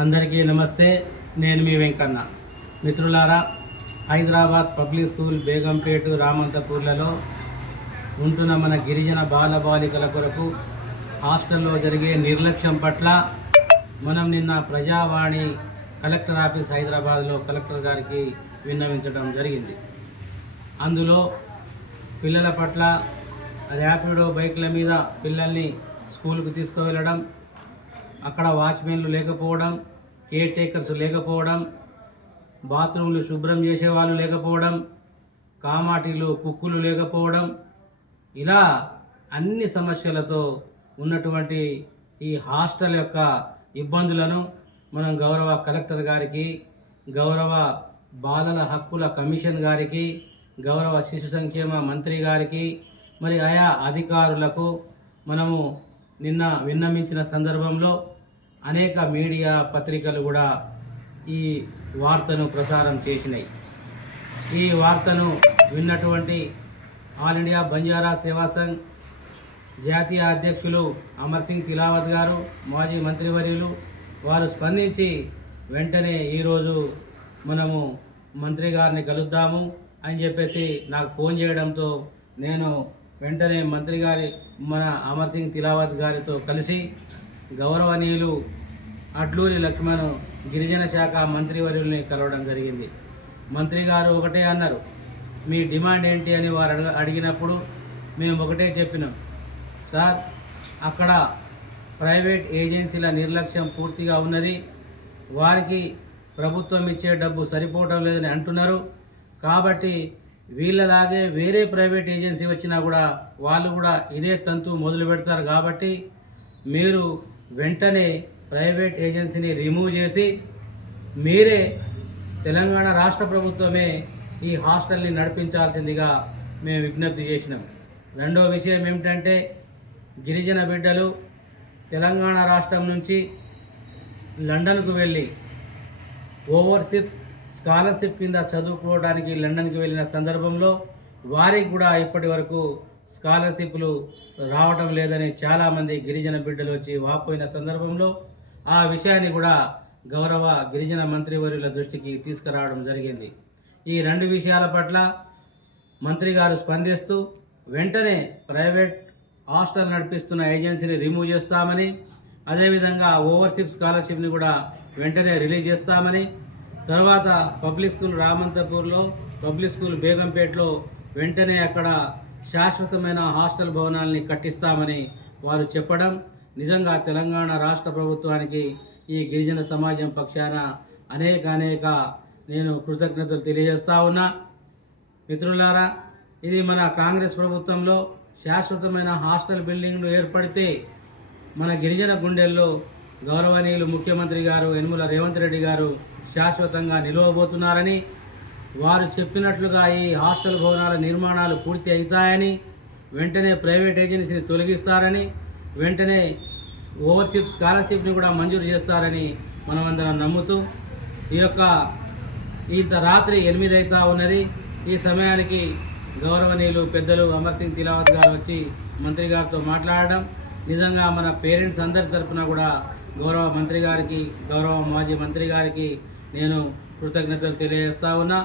అందరికీ నమస్తే. నేను మీ వెంకన్న. మిత్రులారా, హైదరాబాద్ పబ్లిక్ స్కూల్, బేగంపేట, రామంతపూర్లలో ఉంటున్న మన గిరిజన బాలబాలికల కొరకు హాస్టల్లో జరిగే నిర్లక్ష్యం పట్ల మనం నిన్న ప్రజావాణి కలెక్టర్ ఆఫీస్ హైదరాబాద్లో కలెక్టర్ గారికి విన్నవించడం జరిగింది. అందులో పిల్లల పట్ల ర్యాపిడో బైక్ల మీద పిల్లల్ని స్కూల్కి తీసుకువెళ్ళడం, అక్కడ వాచ్మెన్లు లేకపోవడం, కేర్ టేకర్స్ లేకపోవడం, బాత్రూంలు శుభ్రం చేసేవాళ్ళు లేకపోవడం, కామాటీలు కుక్కులు లేకపోవడం, ఇలా అన్ని సమస్యలతో ఉన్నటువంటి ఈ హాస్టల్ యొక్క ఇబ్బందులను మనం గౌరవ కలెక్టర్ గారికి, గౌరవ బాలల హక్కుల కమిషన్ గారికి, గౌరవ శిశు సంక్షేమ మంత్రి గారికి, మరి ఆయా అధికారులకు మనము నిన్న విన్నవించిన సందర్భంలో అనేక మీడియా పత్రికలు కూడా ఈ వార్తను ప్రసారం చేసినాయి. ఈ వార్తను విన్నటువంటి ఆల్ ఇండియా బంజారా సేవా సంఘ్ జాతీయ అధ్యక్షులు అమర్ సింగ్ తిలావత్ గారు, మాజీ మంత్రివర్యులు, వారు స్పందించి వెంటనే ఈరోజు మనము మంత్రి గారిని కలుద్దాము అని చెప్పేసి నాకు ఫోన్ చేయడంతో నేను వెంటనే మంత్రి గారి మన అమర్ సింగ్ తిలావత్ గారితో కలిసి గౌరవనీయులు అడ్లూరి లక్ష్మణ్ గిరిజన శాఖ మంత్రివర్యుల్ని కలవడం జరిగింది. మంత్రి గారు ఒకటే అన్నారు, మీ డిమాండ్ ఏంటి అని వారు అడిగినప్పుడు మేము ఒకటే చెప్పినాం, సార్ అక్కడ ప్రైవేట్ ఏజెన్సీల నిర్లక్ష్యం పూర్తిగా ఉన్నది, వారికి ప్రభుత్వం ఇచ్చే డబ్బు సరిపోవటం లేదని అంటున్నారు, కాబట్టి వీళ్ళలాగే వేరే ప్రైవేట్ ఏజెన్సీ వచ్చినా కూడా వాళ్ళు కూడా ఇదే తంతు మొదలు పెడతారు, కాబట్టి మీరు వెంటనే ప్రైవేట్ ఏజెన్సీని రిమూవ్ చేసి మీరే తెలంగాణ రాష్ట్ర ప్రభుత్వమే ఈ హాస్టల్ని నడిపించాల్సిందిగా మేము విజ్ఞప్తి చేసినాం. రెండో విషయం ఏమిటంటే, గిరిజన బిడ్డలు తెలంగాణ రాష్ట్రం నుంచి లండన్కు వెళ్ళి ఓవర్సీస్ స్కాలర్షిప్ కింద చదువుకోవడానికి లండన్కి వెళ్ళిన సందర్భంలో వారికి కూడా ఇప్పటి వరకు స్కాలర్షిప్లు రావటం లేదని చాలామంది గిరిజన బిడ్డలు వచ్చి వాపోయిన సందర్భంలో ఆ విషయాన్ని కూడా గౌరవ గిరిజన మంత్రివర్యుల దృష్టికి తీసుకురావడం జరిగింది. ఈ రెండు విషయాల పట్ల మంత్రి గారు స్పందిస్తూ వెంటనే ప్రైవేట్ హాస్టల్ నడిపిస్తున్న ఏజెన్సీని రిమూవ్ చేస్తామని, అదేవిధంగా ఓవర్సీస్ స్కాలర్షిప్ని కూడా వెంటనే రిలీజ్ చేస్తామని, తర్వాత పబ్లిక్ స్కూల్ రామంతపూర్లో, పబ్లిక్ స్కూల్ బేగంపేటలో వెంటనే అక్కడ శాశ్వతమైన హాస్టల్ భవనాల్ని కట్టిస్తామని వారు చెప్పడం నిజంగా తెలంగాణ రాష్ట్ర ప్రభుత్వానికి ఈ గిరిజన సమాజం పక్షాన అనేక నేను కృతజ్ఞతలు తెలియజేస్తా ఉన్నా. మిత్రులారా, ఇది మన కాంగ్రెస్ ప్రభుత్వంలో శాశ్వతమైన హాస్టల్ బిల్డింగ్లు ఏర్పడితే మన గిరిజన గుండెల్లో గౌరవనీయులు ముఖ్యమంత్రి గారు యనమల రేవంత్ రెడ్డి గారు శాశ్వతంగా నిలవబోతున్నారని, వారు చెప్పినట్లుగా ఈ హాస్టల్ భవనాల నిర్మాణాలు పూర్తి అవుతాయని, వెంటనే ప్రైవేట్ ఏజెన్సీని తొలగిస్తారని, వెంటనే ఓవర్సీస్ స్కాలర్షిప్ని కూడా మంజూరు చేస్తారని మనమందరం నమ్ముతూ ఇంత రాత్రి 8 అవుతా ఉన్నది. ఈ సమయానికి గౌరవనీయులు పెద్దలు అమర్ సింగ్ తిలావత్ గారు వచ్చి మంత్రి గారితో మాట్లాడడం నిజంగా మన పేరెంట్స్ అందరి తరఫున కూడా గౌరవ మంత్రి గారికి, గౌరవ మాజీ మంత్రి గారికి నేను కృతజ్ఞతలు తెలియజేస్తా ఉన్నా.